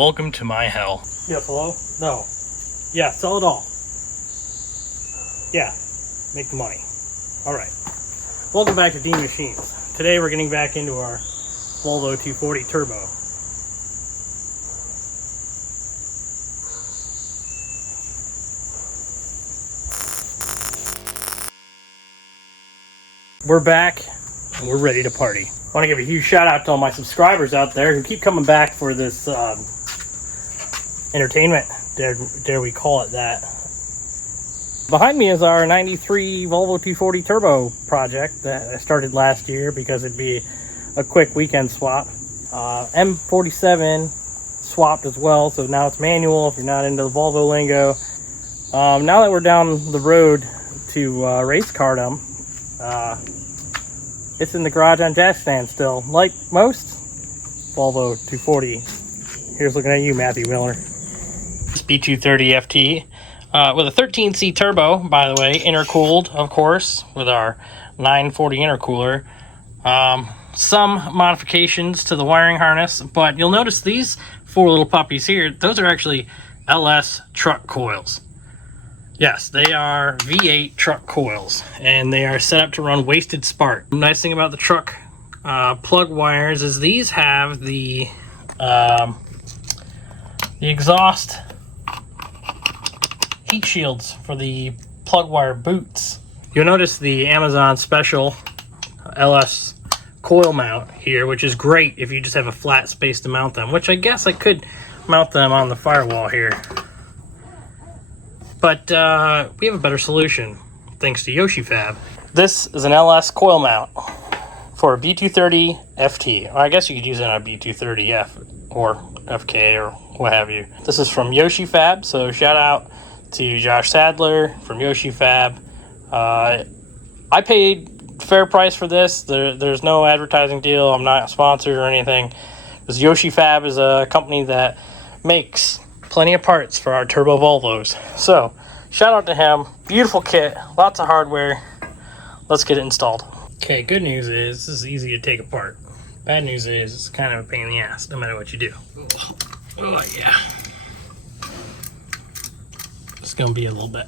Welcome to my hell. Yeah, hello? No. Yeah, sell it all. Yeah, make the money. Alright. Welcome back to Dean Machines. Today we're getting back into our Volvo 240 Turbo. We're back and we're ready to party. I want to give a huge shout out to all my subscribers out there who keep coming back for this entertainment, dare we call it that. Behind me is our 93 Volvo 240 Turbo project that I started last year because it'd be a quick weekend swap. M47 swapped as well, so now it's manual if you're not into the Volvo lingo. Now that we're down the road to race car them, it's in the garage on jack stand still, like most Volvo 240. Here's looking at you, Matthew Miller. This B230FT with a 13C turbo, by the way, intercooled, of course, with our 940 intercooler. Some modifications to the wiring harness, but you'll notice these four little puppies here, those are actually LS truck coils. Yes, they are V8 truck coils, and they are set up to run wasted spark. The nice thing about the truck plug wires is these have the exhaust heat shields for the plug wire boots. You'll notice the Amazon special LS coil mount here, which is great if you just have a flat space to mount them, which I guess I could mount them on the firewall here. But we have a better solution, thanks to Yoshi Fab. This is an LS coil mount for a B230FT. Well, I guess you could use it on a B230F or FK or what have you. This is from Yoshi Fab, so shout out to Josh Sadler from Yoshi Fab. I paid fair price for this. There's no advertising deal. I'm not sponsored or anything. This Yoshi Fab is a company that makes plenty of parts for our turbo Volvos. So, shout out to him. Beautiful kit, lots of hardware. Let's get it installed. Okay, good news is this is easy to take apart. Bad news is it's kind of a pain in the ass, no matter what you do. Oh yeah. It's gonna be a little bit.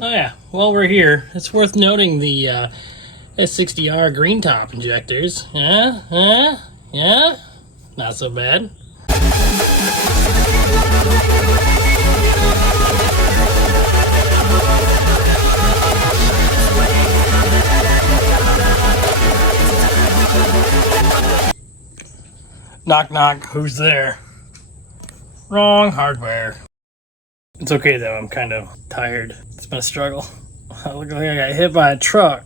Oh yeah, while we're here, it's worth noting the S60R green top injectors. Yeah, not so bad. Knock knock, who's there? Wrong hardware. It's okay though, I'm kind of tired. It's been a struggle. Look like I got hit by a truck.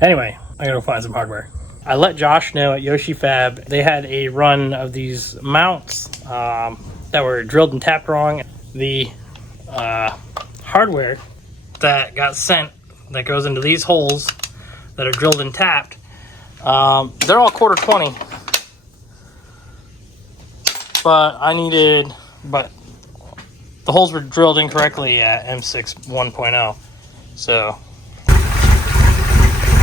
Anyway, I gotta go find some hardware. I let Josh know at Yoshi Fab they had a run of these mounts that were drilled and tapped wrong. The hardware that got sent that goes into these holes that are drilled and tapped, they're all quarter 20. But the holes were drilled incorrectly at M6 1.0. So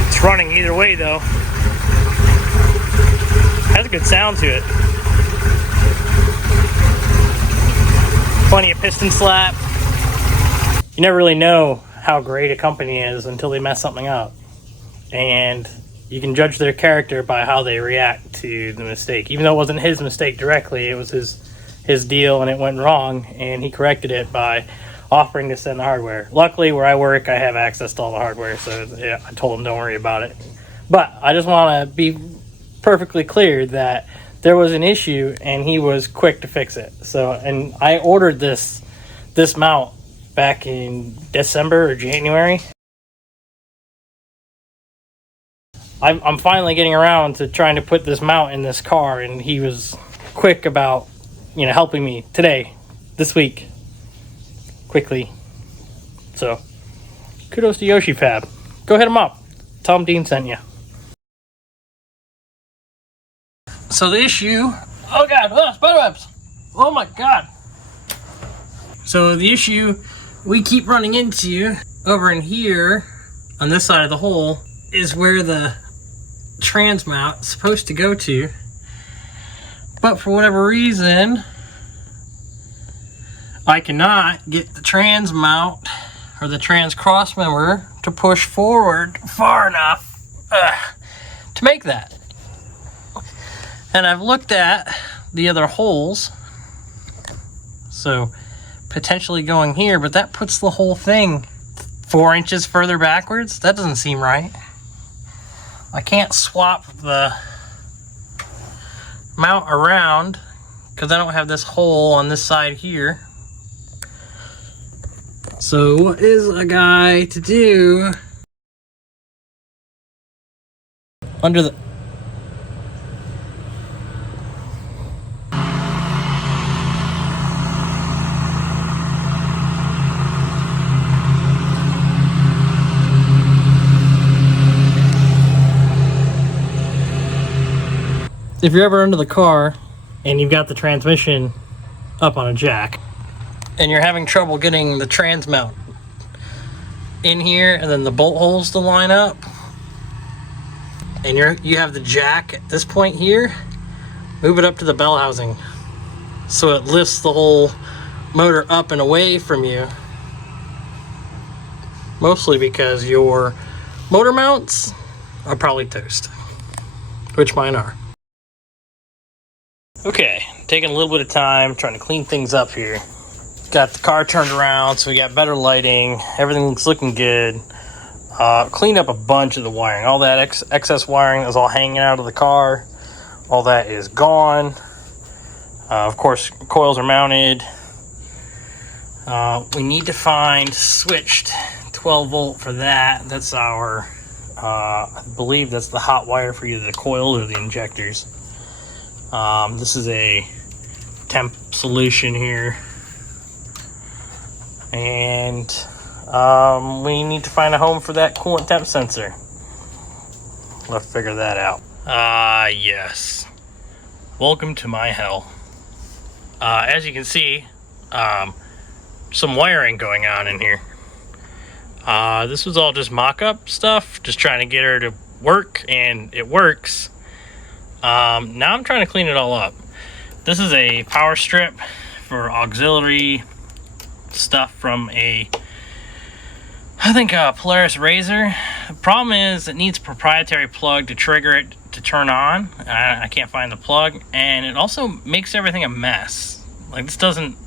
it's running either way though. Has a good sound to it. Plenty of piston slap. You never really know how great a company is until they mess something up. And you can judge their character by how they react to the mistake. Even though it wasn't his mistake directly, it was his deal and it went wrong, and he corrected it by offering to send the hardware. Luckily, where I work, I have access to all the hardware, so yeah, I told him don't worry about it. But I just want to be perfectly clear that there was an issue and he was quick to fix it. So, and I ordered this mount back in December or January. I'm finally getting around to trying to put this mount in this car, and he was quick about, helping me today, this week, quickly. So, kudos to Yoshi Fab. Go hit him up. Tell him Dean sent you. So the issue Oh God, spiderwebs! Oh my God. So the issue we keep running into over in here on this side of the hole is where the trans mount is supposed to go to. But for whatever reason, I cannot get the trans mount or the trans cross member to push forward far enough to make that. And I've looked at the other holes, so potentially going here, but that puts the whole thing 4 inches further backwards. That doesn't seem right. I can't swap the mount around because I don't have this hole on this side here. So what is a guy to do? Under the if you're ever under the car and you've got the transmission up on a jack and you're having trouble getting the trans mount in here and then the bolt holes to line up, and you have the jack at this point here, move it up to the bell housing so it lifts the whole motor up and away from you, mostly because your motor mounts are probably toast, which mine are. Okay, taking a little bit of time trying to clean things up here. Got the car turned around, so we got better lighting. Everything's looking good. Cleaned up a bunch of the wiring. All that excess wiring that was all hanging out of the car, all that is gone. Of course, coils are mounted. We need to find switched 12 volt for that. That's our, I believe that's the hot wire for either the coils or the injectors. This is a temp solution here, and we need to find a home for that coolant temp sensor. Let's figure that out. Yes. Welcome to my hell. As you can see, some wiring going on in here. This was all just mock-up stuff, just trying to get her to work, and it works. Now I'm trying to clean it all up. This is a power strip for auxiliary stuff from I think a Polaris Razor. The problem is it needs a proprietary plug to trigger it to turn on. I can't find the plug, and it also makes everything a mess. Like, this doesn't,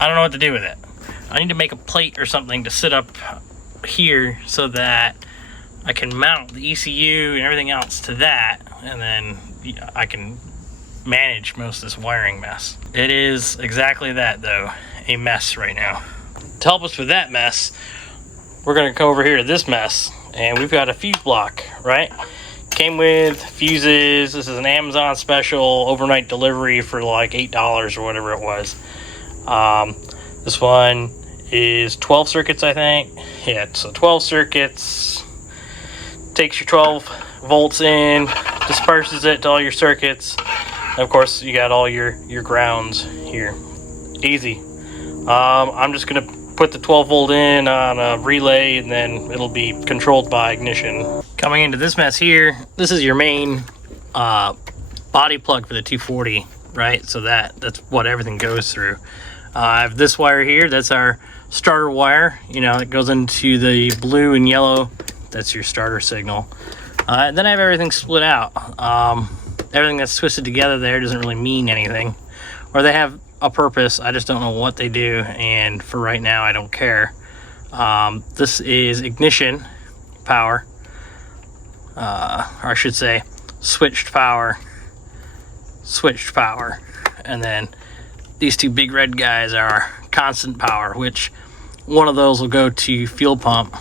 I don't know what to do with it. I need to make a plate or something to sit up here so that I can mount the ECU and everything else to that, and then I can manage most of this wiring mess. It is exactly that, though, a mess right now. To help us with that mess, we're going to go over here to this mess, and we've got a fuse block, right? Came with fuses. This is an Amazon special overnight delivery for like $8 or whatever it was. This one is 12 circuits, I think. Yeah, so 12 circuits. Takes your 12 volts in, disperses it to all your circuits. And of course, you got all your grounds here. Easy. I'm just gonna put the 12 volt in on a relay, and then it'll be controlled by ignition. Coming into this mess here, this is your main body plug for the 240, right? So that's what everything goes through. I have this wire here. That's our starter wire. You know, it goes into the blue and yellow. That's your starter signal. And then I have everything split out. Everything that's twisted together there doesn't really mean anything, or they have a purpose. I just don't know what they do, and for right now I don't care. This is ignition power, or I should say switched power, and then these two big red guys are constant power, which one of those will go to fuel pump,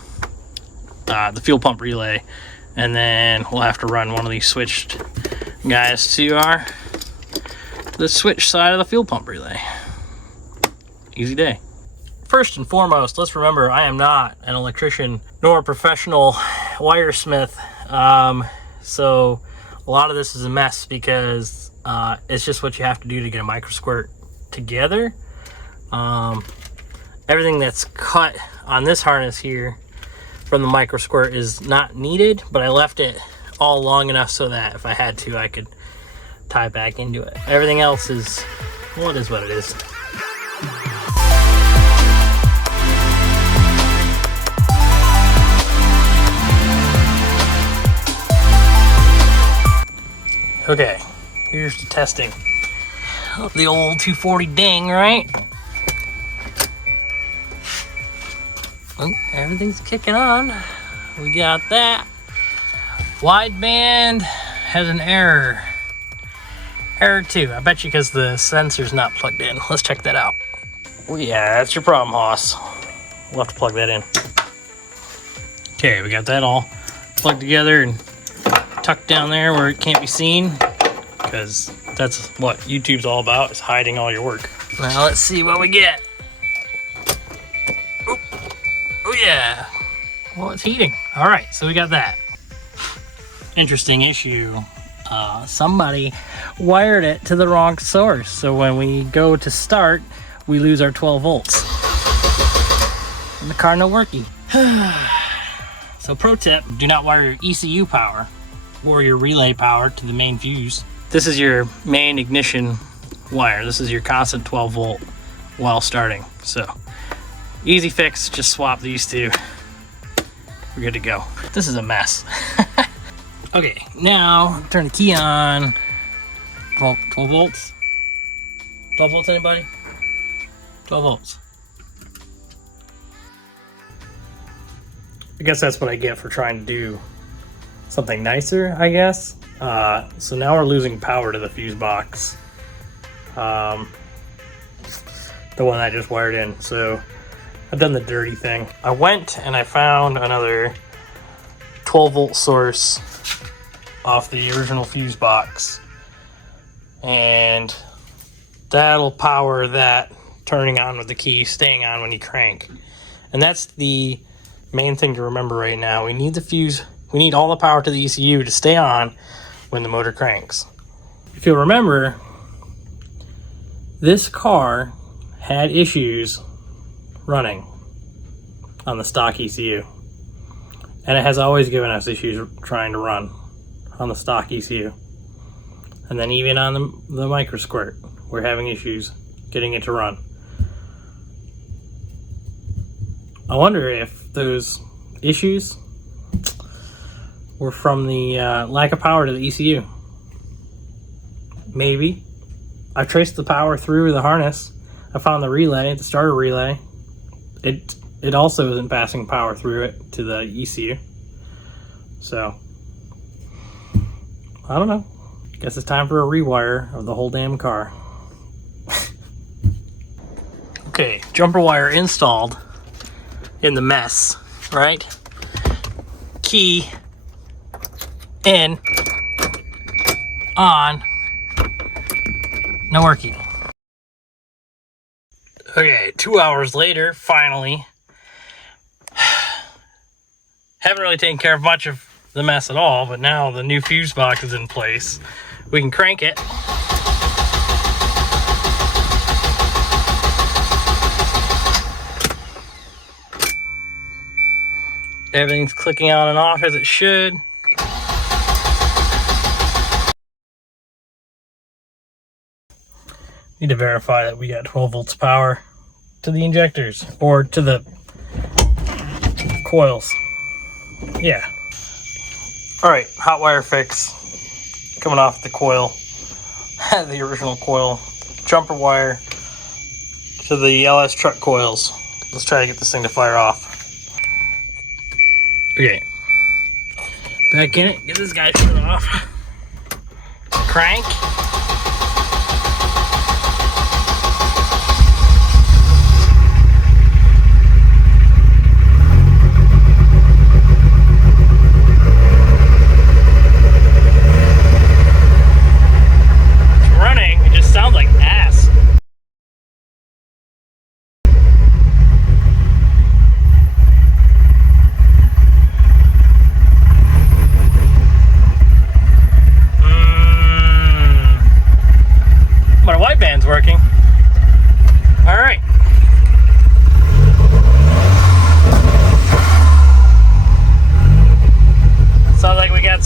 the fuel pump relay, and then we'll have to run one of these switched guys to the switch side of the fuel pump relay. Easy day. First and foremost, let's remember I am not an electrician nor a professional wiresmith, so A lot of this is a mess because it's just what you have to do to get a micro squirt together. Everything that's cut on this harness here from the micro squirt is not needed, but I left it all long enough so that if I had to, I could tie back into it. Everything else is, well, it is what it is. Okay, here's the testing of the old 240 ding, right? Oh, everything's kicking on. We got that. Wideband has an error. Error 2. I bet you because the sensor's not plugged in. Let's check that out. Well, yeah, that's your problem, Hoss. We'll have to plug that in. Okay, we got that all plugged together and tucked down there where it can't be seen, because that's what YouTube's all about, is hiding all your work. Now let's see what we get. Oh yeah. Well, it's heating. All right, so we got that. Interesting issue. Somebody wired it to the wrong source. So when we go to start, we lose our 12 volts. And the car no worky. So pro tip, do not wire your ECU power or your relay power to the main fuse. This is your main ignition wire. This is your constant 12 volt while starting. So easy fix, just swap these two. We're good to go. This is a mess. Okay, now turn the key on. 12 volts. 12 volts, anybody? 12 volts. I guess that's what I get for trying to do something nicer, I guess. So now we're losing power to the fuse box. The one I just wired in. So I've done the dirty thing. I went and I found another 12 volt source off the original fuse box, and that'll power that turning on with the key, staying on when you crank. And that's the main thing to remember right now. We need the fuse, we need all the power to the ECU to stay on when the motor cranks. If you'll remember, this car had issues running on the stock ECU, and it has always given us issues trying to run on the stock ECU. And then even on the micro squirt, we're having issues getting it to run. I wonder if those issues were from the lack of power to the ECU. Maybe. I traced the power through the harness. I found the relay, the starter relay. It also isn't passing power through it to the ECU. So I don't know. Guess it's time for a rewire of the whole damn car. Okay, jumper wire installed in the mess, right? Key in, on, no working. Okay, 2 hours later, finally. Haven't really taken care of much of the mess at all, but now the new fuse box is in place. We can crank it. Everything's clicking on and off as it should. Need to verify that we got 12 volts power to the injectors or to the coils. Yeah. All right, hot wire fix coming off the coil, the original coil, jumper wire to the LS truck coils. Let's try to get this thing to fire off. Okay, back in it, get this guy shut off. Crank.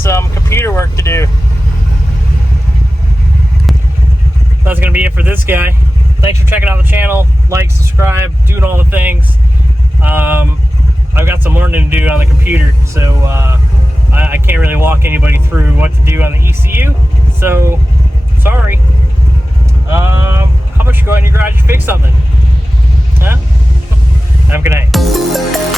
some computer work to do. That's going to be it for this guy. Thanks for checking out the channel. Like, subscribe, doing all the things. I've got some learning to do on the computer, so I can't really walk anybody through what to do on the ECU. So, sorry. How about you go out in your garage and fix something? Huh? Have a good night.